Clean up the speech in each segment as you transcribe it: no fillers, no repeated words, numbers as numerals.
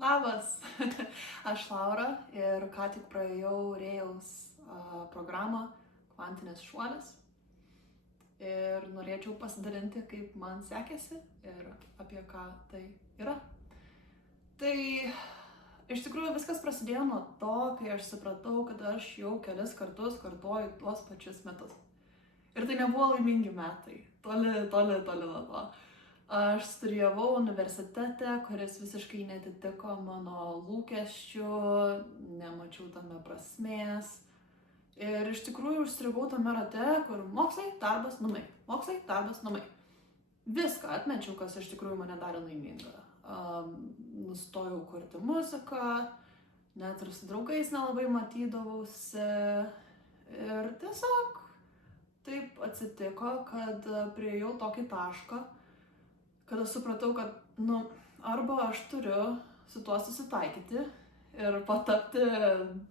Labas, aš Laura ir ką tik praėjau Rėjaus programą Kvantinis šuolis ir norėčiau pasidalinti, kaip man sekėsi ir apie ką tai yra. Tai iš tikrųjų viskas prasidėjo nuo to, kai aš supratau, kad aš jau kelis kartus kartuoju tuos pačius metus. Ir tai nebuvo laimingi metai, toli nuo to. Aš studijavau universitete, kuris visiškai netitiko mano lūkesčių, nemačiau tame prasmės. Ir iš tikrųjų užstrigau tame rate, kur mokslai, darbas, namai. Mokslai, darbas, namai. Viską atmečiau, kas iš tikrųjų mane darė laimingą. Nustojau kurti muziką, net ir su draugais nelabai matydavausi. Ir tiesiog taip atsitiko, kad priėjau tokį tašką, kad aš supratau, kad, arba aš turiu su tuo susitaikyti ir patapti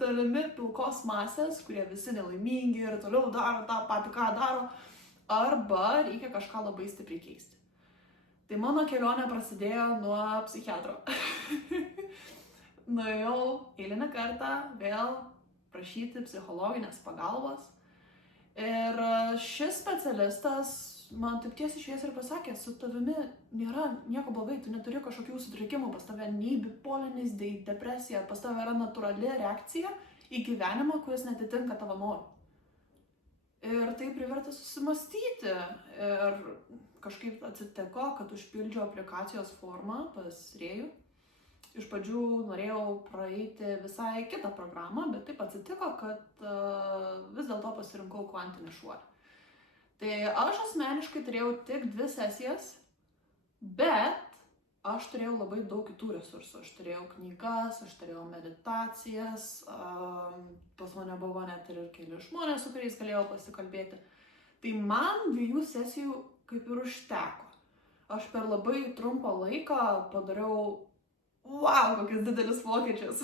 dalimi pilkos masės, kurie visi nelaimingi ir toliau daro tą patį, ką daro, arba reikia kažką labai stipriai keisti. Tai mano kelionė prasidėjo nuo psichiatro. Nuėjau eilinį kartą vėl prašyti psichologinės pagalbos. Ir šis specialistas man taip tiesiai šviesiai ir pasakė, su tavimi nėra nieko blogai, tu neturi kažkokių sutrikimų, pas tave nei bipolinis, nei depresija, pas tave yra natūrali reakcija į gyvenimą, kuris netitinka tavo norų. Ir tai privertė susimastyti ir kažkaip atsitiko, kad užpildžiau aplikacijos formą pas Rėjų. Iš pradžių norėjau praeiti visai kitą programą, bet taip atsitiko, kad vis dėlto pasirinkau kvantinį šuolį. Tai aš asmeniškai turėjau tik 2 sesijas, bet aš turėjau labai daug kitų resursų. Aš turėjau knygas, aš turėjau meditacijas, pas mane buvo net ir keli žmonės, su kuriais galėjau pasikalbėti. Tai man 2 sesijų kaip ir užteko. Aš per labai trumpą laiką padariau kokius didelius pokyčius.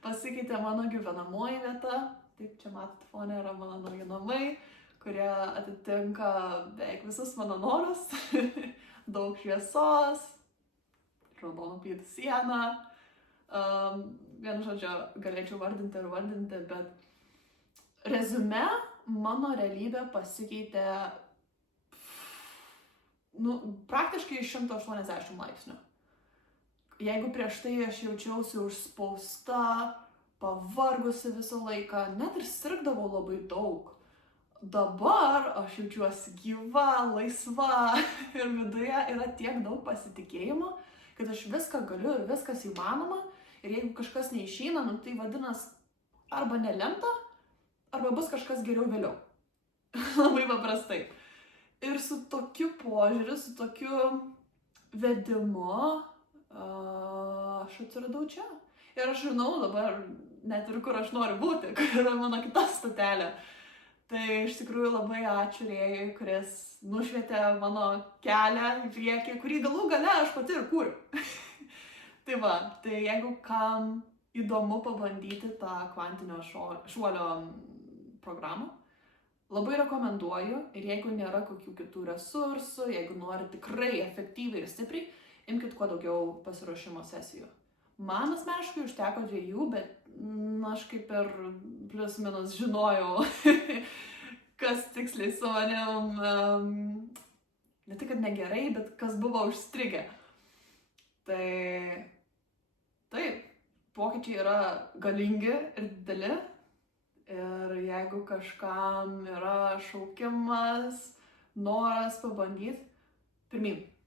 Pasikeitė mano gyvenamoji vieta. Taip, čia matot, fone yra mano nauji namai, kurie atitinka beveik visus mano norus. Daug šviesos, raudonų plytų siena. Vienu žodžiu, galėčiau vardinti, bet reziume mano realybė pasikeitė praktiškai 180 laipsnių. Jeigu prieš tai aš jaučiausi užspausta, pavargusi visą laiką, net ir sirgdavau labai daug. Dabar aš jaučiuosi gyva, laisva ir viduje yra tiek daug pasitikėjimo, kad aš viską galiu ir viskas įmanoma. Ir jeigu kažkas neišeina, tai vadinasi arba nelemta, arba bus kažkas geriau vėliau. Labai paprastai. Ir su tokiu požiūriu, su tokiu vedimu, aš atsiradau čia. Ir aš žinau dabar net ir kur aš noriu būti, kur yra mano kita stotelė. Tai iš tikrųjų labai ačiū Rėjui, kuris nušvietė mano kelią į priekį, kurį galų gale aš pati ir kūriu. Tai jeigu kam įdomu pabandyti tą kvantinio šuolio programą, labai rekomenduoju. Ir jeigu nėra kokių kitų resursų, jeigu nori tikrai efektyviai ir stipriai, imkit kuo daugiau pasiruošimo sesijų. Man asmeniškai užteko 2, bet aš kaip ir plius minus žinojau, kas tiksliai su manim, ne tik kad negerai, bet kas buvo užstrigę. Tai taip, pokyčiai yra galingi ir dideli. Ir jeigu kažkam yra šaukimas, noras pabandyti, pirmyn.